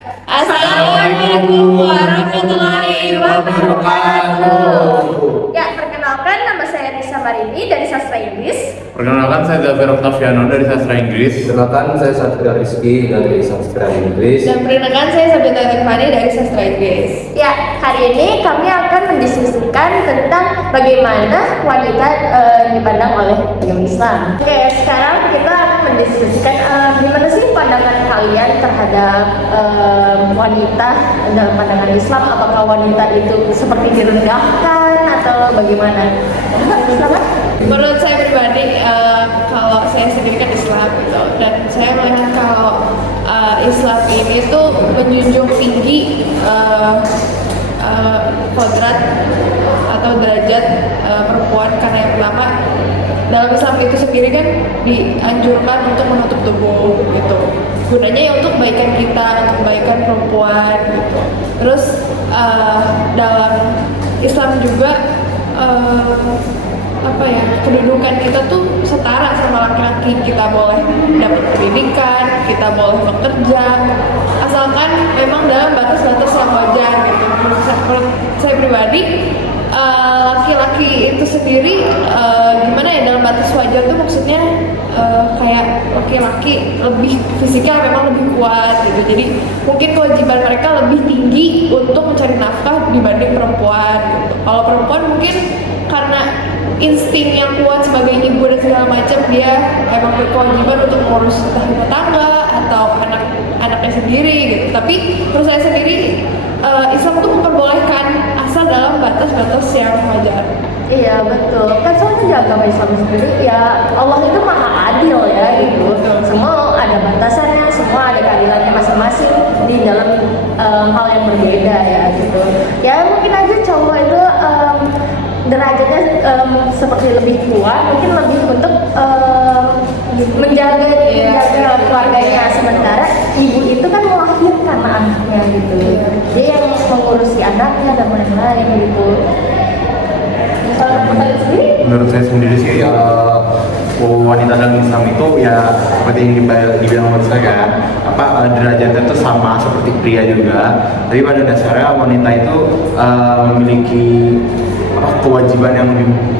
Assalamualaikum warahmatullahi wabarakatuh. Ya, perkenalkan nama saya Nisa Marini dari Sastra Inggris. Perkenalkan, saya Zafir Octaviano dari Sastra Inggris. Perkenalkan, saya Satria Rizky dari Sastra Inggris. Dan perkenalkan saya Sabita Tirvani dari Sastra Inggris. Ya, hari ini kami akan mendiskusikan tentang bagaimana wanita dipandang oleh agama Islam. Oke, sekarang kita akan mendiskusikan gimana sih pandangan kalian terhadap wanita dalam pandangan Islam. Apakah wanita itu seperti direndahkan atau bagaimana? Selamat. Menurut saya pribadi, kalau saya sendiri kan Islam gitu, dan saya melihat kalau Islam ini tuh menjunjung tinggi kodrat atau derajat perempuan, karena yang pertama dalam Islam itu sendiri kan dianjurkan untuk menutup tubuh gitu, gunanya ya untuk kebaikan kita, untuk kebaikan perempuan gitu. Terus dalam Islam juga kedudukan kita tuh setara sama laki-laki. Kita boleh dapat pendidikan, kita boleh bekerja, asalkan memang dalam batas-batas yang wajar gitu. Menurut saya pribadi, laki-laki itu sendiri gimana ya, dalam batas wajar tuh maksudnya kayak laki-laki lebih fisiknya memang lebih kuat gitu, jadi mungkin kewajiban mereka lebih tinggi untuk mencari nafkah dibanding perempuan gitu. Kalau perempuan mungkin karena insting yang kuat sebagai ibu dan segala macam, dia emang berkewajiban untuk mengurus entah rumah tangga atau anaknya sendiri gitu. Tapi menurut saya sendiri, Islam tuh memperbolehkan asal dalam batas-batas yang wajar. Iya, betul. Kan soalnya di agama Islam sendiri ya Allah itu maha adil ya gitu. Semua ada batasannya, semua ada keadilannya masing-masing di dalam hal yang berbeda ya gitu. Ya mungkin aja cowok itu derajatnya seperti lebih kuat, mungkin lebih untuk menjaga keluarganya, sementara ibu itu kan melahirkan anaknya gitu. Dia yang mengurusi anaknya dan lain-lain gitu. Menurut saya sendiri sih, wanita dalam Islam itu ya seperti yang dibilang menurut saya, derajatnya itu sama seperti pria juga. Tapi pada dasarnya wanita itu memiliki kewajiban yang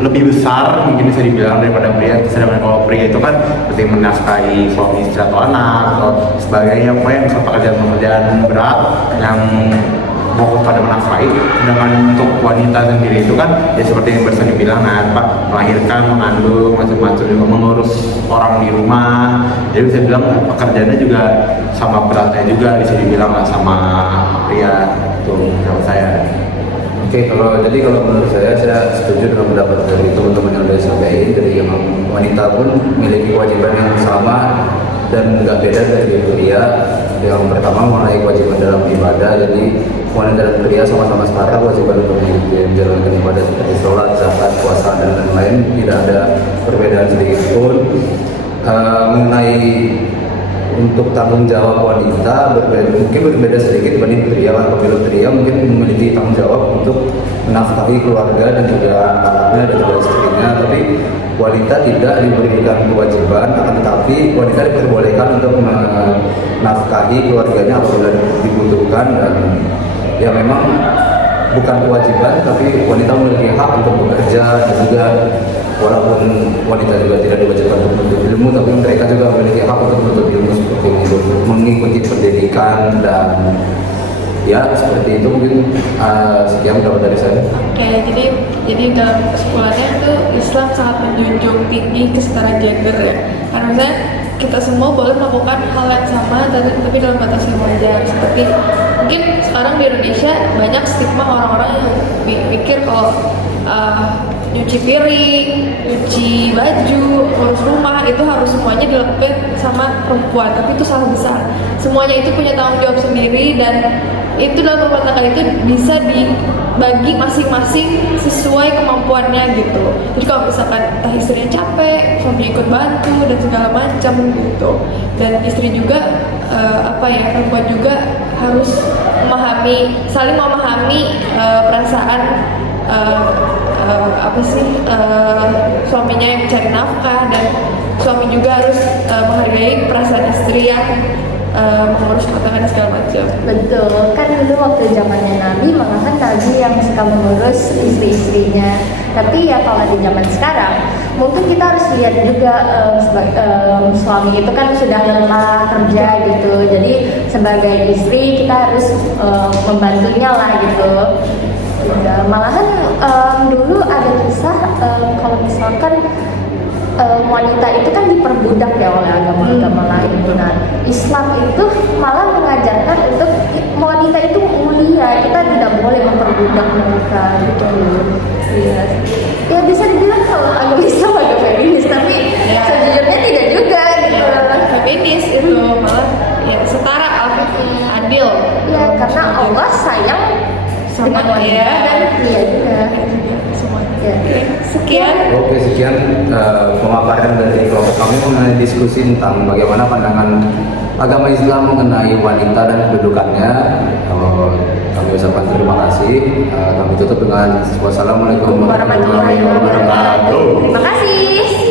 lebih besar mungkin bisa dibilang daripada pria. Sedangkan kalau pria itu kan seperti menafkahi suami, istri atau anak atau sebagainya, yang pekerjaan berat yang fokus pada menafkahi. Sedangkan untuk wanita sendiri itu kan ya seperti yang barusan dibilang, melahirkan, mengandung, macam-macam, juga mengurus orang di rumah. Jadi bisa bilang pekerjaannya juga sama beratnya juga bisa dibilang sama pria. Itu menurut saya. Oke, kalau menurut saya setuju dengan pendapat dari teman-teman yang sudah sampaikan. Jadi memang wanita pun memiliki kewajiban yang sama dan nggak beda dari pria. Yang pertama mengenai kewajiban dalam ibadah, jadi wanita dan pria sama-sama setara kewajiban untuk menjalankan ibadah seperti sholat, zakat, puasa dan lain-lain, tidak ada perbedaan sedikit pun. Mengenai untuk tanggung jawab wanita mungkin berbeda sedikit dibanding pria. Apabila pria mungkin memiliki tanggung jawab untuk menafkahi keluarga dan juga anak-anaknya dan juga istrinya, tapi wanita tidak diberikan kewajiban, akan tetapi wanita diperbolehkan untuk menafkahi keluarganya apabila dibutuhkan. Dan ya memang bukan kewajiban, tapi wanita memiliki hak untuk bekerja, dan juga walaupun wanita juga tidak diwajibkan untuk menuntut ilmu, tapi mereka juga memiliki hak untuk menuntut ilmu seperti itu, mengikuti pendidikan, dan ya seperti itu. Mungkin sekian pendapat dari saya. Oke, jadi dalam kesimpulannya itu Islam sangat menjunjung tinggi kesetaraan gender ya. Karena misalnya kita semua boleh melakukan hal yang sama, tapi dalam batas yang wajar. Seperti mungkin sekarang di Indonesia banyak stigma orang-orang yang pikir kalau nyuci piring, nyuci baju, urus rumah itu harus semuanya dilakukan sama perempuan, tapi itu salah besar. Semuanya itu punya tanggung jawab sendiri, dan itu dalam rumah tangga itu bisa dibagi masing-masing sesuai kemampuannya gitu. Jadi kalau misalkan entah istrinya capek, suaminya ikut bantu dan segala macam gitu. Dan istri juga perempuan juga harus saling memahami perasaan suaminya yang mencari nafkah, dan suami juga harus menghargai perasaan istri yang mengurus rumah dan segala macam. Betul, kan dulu waktu zamannya Nabi malahan Nabi yang suka mengurus istri-istrinya. Tapi ya kalau di zaman sekarang, mungkin kita harus lihat juga suami itu kan sudah lelah kerja gitu. Jadi sebagai istri kita harus membantunya lah gitu. Ya, malahan dulu ada kisah kalau misalkan wanita itu kan diperbudak ya oleh agama-agama lain. Nah, Islam itu malah mengajarkan untuk wanita itu mulia, kita tidak boleh memperbudak mereka gitu. Iya. Ya bisa dibilang kalau agama Islam agak feminis, tapi Ya. sejujurnya tidak juga gitu. Feminis itu malah ya setara, adil. Ya, karena Allah sayang Sama dengan wanita dia. dan pria juga. Semuanya. Ya. Sekian. Oke, sekian pemaparan dari kelompok kami mengenai diskusi tentang bagaimana pandangan agama Islam mengenai wanita dan kedudukannya. Kami ucapkan terima kasih. Kami tutup dengan wassalamualaikum warahmatullahi wabarakatuh. Terima kasih.